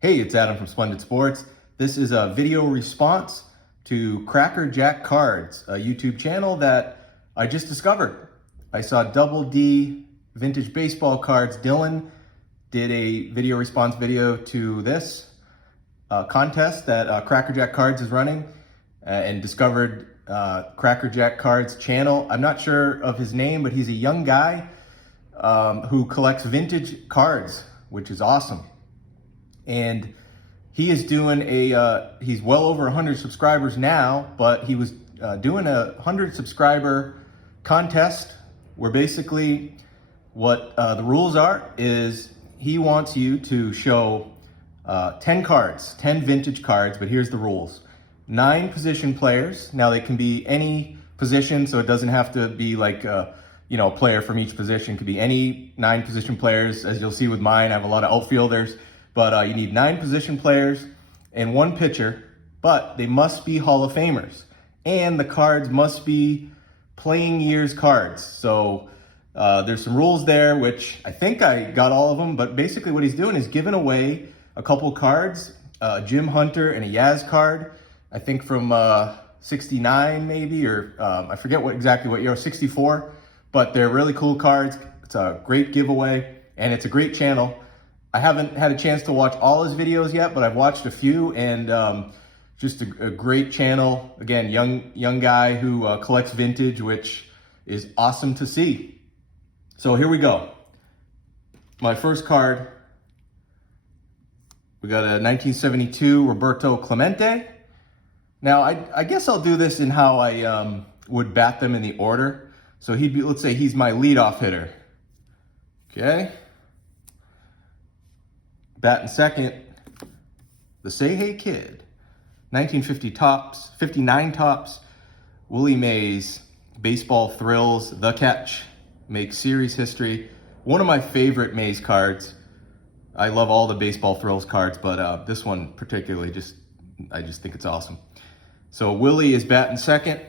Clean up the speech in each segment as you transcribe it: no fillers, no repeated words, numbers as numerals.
Hey, it's Adam from Splendid Sports. This is a video response to Cracker Jack Cards, a YouTube channel that I just discovered. I saw Double D Vintage Baseball Cards. Dylan did a video response video to this contest that Cracker Jack Cards is running and discovered Cracker Jack Cards channel. I'm not sure of his name, but he's a young guy who collects vintage cards, which is awesome. And he is doing he's well over 100 subscribers now, but he was doing a 100 subscriber contest where basically what the rules are is he wants you to show 10 cards, 10 vintage cards, but here's the rules. 9 position players. Now they can be any position, so it doesn't have to be like a player from each position. It could be any 9 position players. As you'll see with mine, I have a lot of outfielders. But you need 9 position players and 1 pitcher, but they must be Hall of Famers. And the cards must be playing years cards. So there's some rules there, which I think I got all of them, but basically what he's doing is giving away a couple cards, a Jim Hunter and a Yaz card, I think from 69 maybe, or I forget exactly what year, 64, but they're really cool cards. It's a great giveaway, and it's a great channel. I haven't had a chance to watch all his videos yet, but I've watched a few, and just a great channel. Again, young guy who collects vintage, which is awesome to see. So here we go. My first card, we got a 1972 Roberto Clemente. Now, I guess I'll do this in how I would bat them in the order. So he'd be, let's say he's my leadoff hitter. Okay. Batting second, the Say Hey Kid, 1950 tops, 59 tops, Willie Mays, Baseball Thrills, The Catch, makes series history. One of my favorite Mays cards. I love all the Baseball Thrills cards, but this one particularly, I just think it's awesome. So Willie is batting second.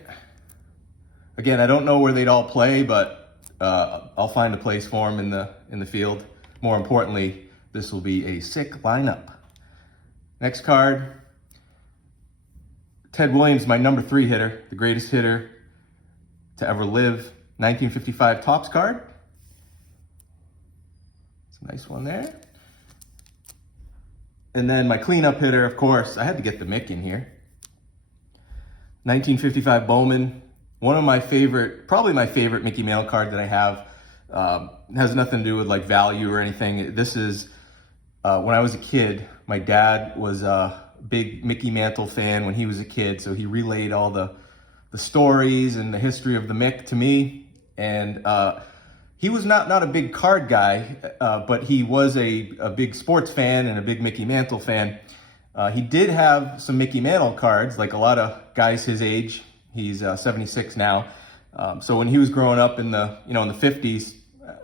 Again, I don't know where they'd all play, but I'll find a place for him in the field. More importantly, this will be a sick lineup. Next card, Ted Williams, my number 3 hitter, the greatest hitter to ever live, 1955 Topps card. It's a nice one there. And then my cleanup hitter, of course, I had to get the Mick in here. 1955 Bowman, one of my favorite, probably my favorite Mickey Mantle card that I have. It has nothing to do with like value or anything. This is, when I was a kid, my dad was a big Mickey Mantle fan when he was a kid, so he relayed all the stories and the history of the Mick to me. And he was not a big card guy, but he was a big sports fan and a big Mickey Mantle fan. He did have some Mickey Mantle cards, like a lot of guys his age. He's 76 now. So when he was growing up in the in the 50s,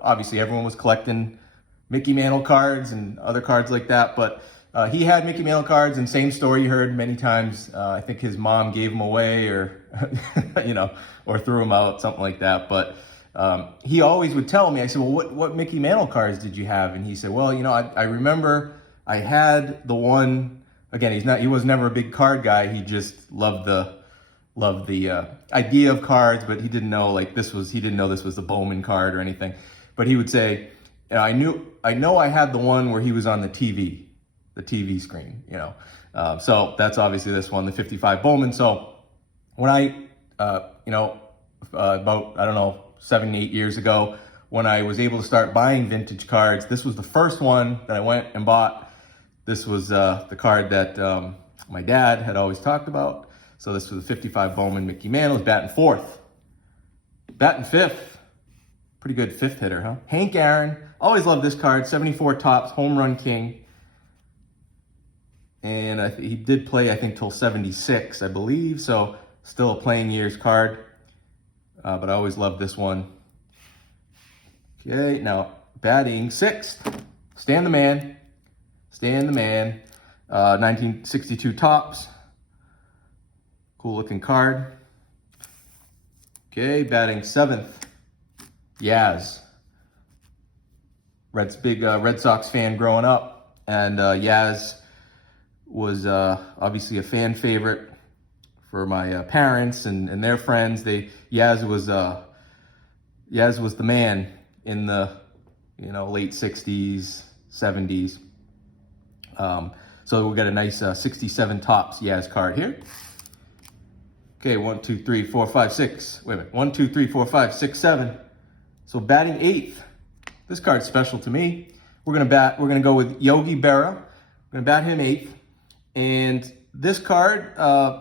obviously everyone was collecting Mickey Mantle cards and other cards like that, but he had Mickey Mantle cards, and same story you heard many times. I think his mom gave them away, or or threw them out, something like that. But he always would tell me. I said, well, what Mickey Mantle cards did you have? And he said, well, I remember I had the one. Again, he was never a big card guy. He just loved the idea of cards, but he didn't know he didn't know this was the Bowman card or anything. But he would say, I know I had the one where he was on the TV screen, so that's obviously this one, the 55 Bowman. So when I, about, 7, 8 years ago, when I was able to start buying vintage cards, this was the first one that I went and bought. This was the card that my dad had always talked about. So this was the 55 Bowman Mickey Mantle. He's batting 4th. Batting 5th. Pretty good 5th hitter, huh? Hank Aaron. Always loved this card. 74 Topps, Home Run King. And he did play, I think, till 76, I believe. So still a playing years card. But I always loved this one. Okay, now batting 6th. Stan the Man. 1962 Topps. Cool looking card. Okay, batting 7th. Yaz. Big Red Sox fan growing up. And Yaz was obviously a fan favorite for my parents and their friends. Yaz was the man in the late 60s, 70s. So we got a nice 67 Topps Yaz card here. Okay, 1, 2, 3, 4, 5, 6. Wait a minute. 1, 2, 3, 4, 5, 6, 7. So batting eighth. This card's special to me. We're gonna go with Yogi Berra. We're gonna bat him eighth. And this card,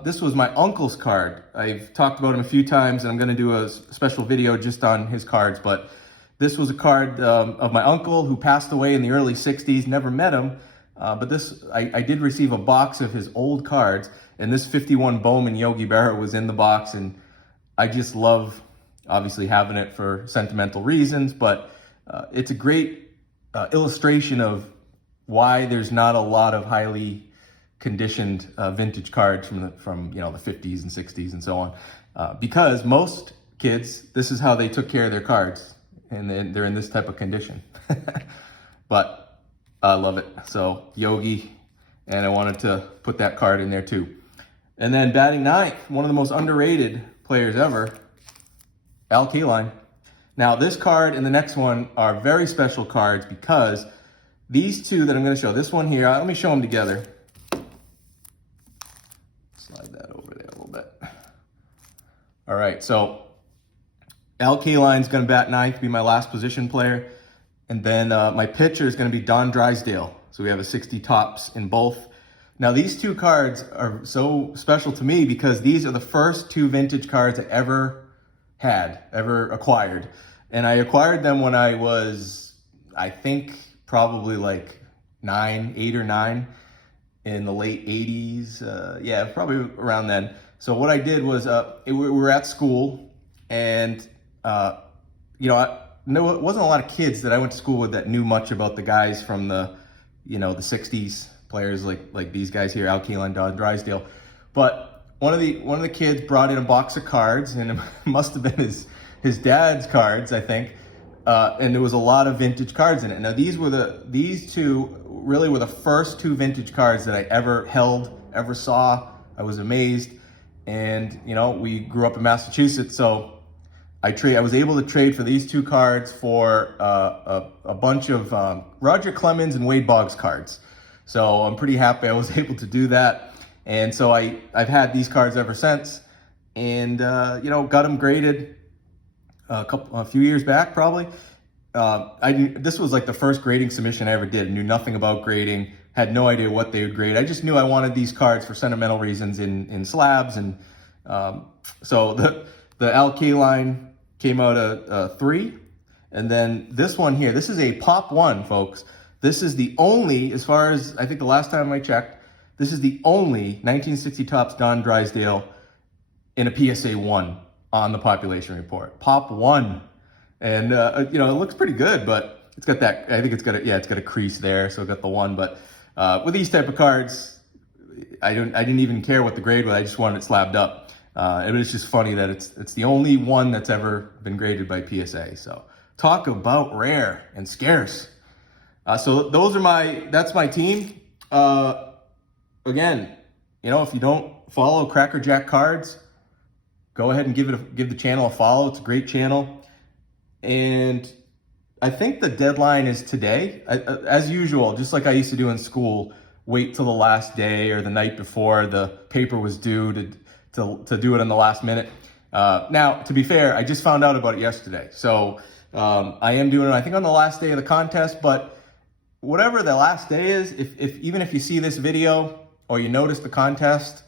this was my uncle's card. I've talked about him a few times, and I'm gonna do a special video just on his cards. But this was a card of my uncle who passed away in the early 60s. Never met him. But I did receive a box of his old cards, and this 51 Bowman Yogi Berra was in the box, and I just love, obviously, having it for sentimental reasons, but it's a great illustration of why there's not a lot of highly conditioned vintage cards from the 50s and 60s and so on, because most kids, this is how they took care of their cards, and they're in this type of condition. But I love it. So Yogi, and I wanted to put that card in there too. And then batting ninth, one of the most underrated players ever, Al Kaline. Now this card and the next one are very special cards because these two that I'm going to show, this one here, let me show them together. Slide that over there a little bit. All right, so Al Kaline's going to bat ninth, be my last position player. And then my pitcher is going to be Don Drysdale. So we have a 60 Topps in both. Now these two cards are so special to me because these are the first two vintage cards I ever acquired. And I acquired them when I was, I think, probably like 8 or 9 in the late 80s. Yeah, probably around then. So what I did was, we were at school, and no, it wasn't a lot of kids that I went to school with that knew much about the guys from the 60s, players like these guys here, Al Kaline, Don Drysdale. But one of the kids brought in a box of cards, and it must have been his dad's cards, I think. And there was a lot of vintage cards in it. Now these two really were the first two vintage cards that I ever held, ever saw. I was amazed. And we grew up in Massachusetts, so I was able to trade for these two cards for a bunch of Roger Clemens and Wade Boggs cards. So I'm pretty happy I was able to do that. And so I've had these cards ever since, and got them graded a few years back probably. This was like the first grading submission I ever did. Knew nothing about grading, had no idea what they would grade. I just knew I wanted these cards for sentimental reasons in slabs, and so the Al Kaline came out a 3. And then this one here, this is a Pop 1, folks. This is the only, as far as I think the last time I checked, this is the only 1960 Topps Don Drysdale in a PSA 1 on the population report. Pop 1. And, it looks pretty good, but it's got that, I think it's got a crease there, so it got the 1. But with these type of cards, I didn't even care what the grade was. I just wanted it slabbed up. It was just funny that it's the only one that's ever been graded by PSA. So talk about rare and scarce. So that's my team. Again, if you don't follow Cracker Jack Cards, go ahead and give the channel a follow. It's a great channel. And I think the deadline is today. As usual, just like I used to do in school, wait till the last day or the night before the paper was due to do it in the last minute. Now, to be fair, I just found out about it yesterday. So I am doing it, I think, on the last day of the contest. But whatever the last day is, even if you see this video or you notice the contest,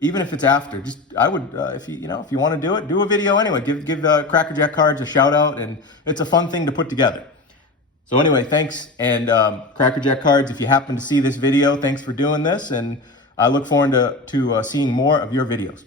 even if it's after, I would, if you want to do a video anyway. Give Cracker Jack Cards a shout out, and it's a fun thing to put together. So anyway, thanks. And Cracker Jack Cards, if you happen to see this video, thanks for doing this, and I look forward to seeing more of your videos.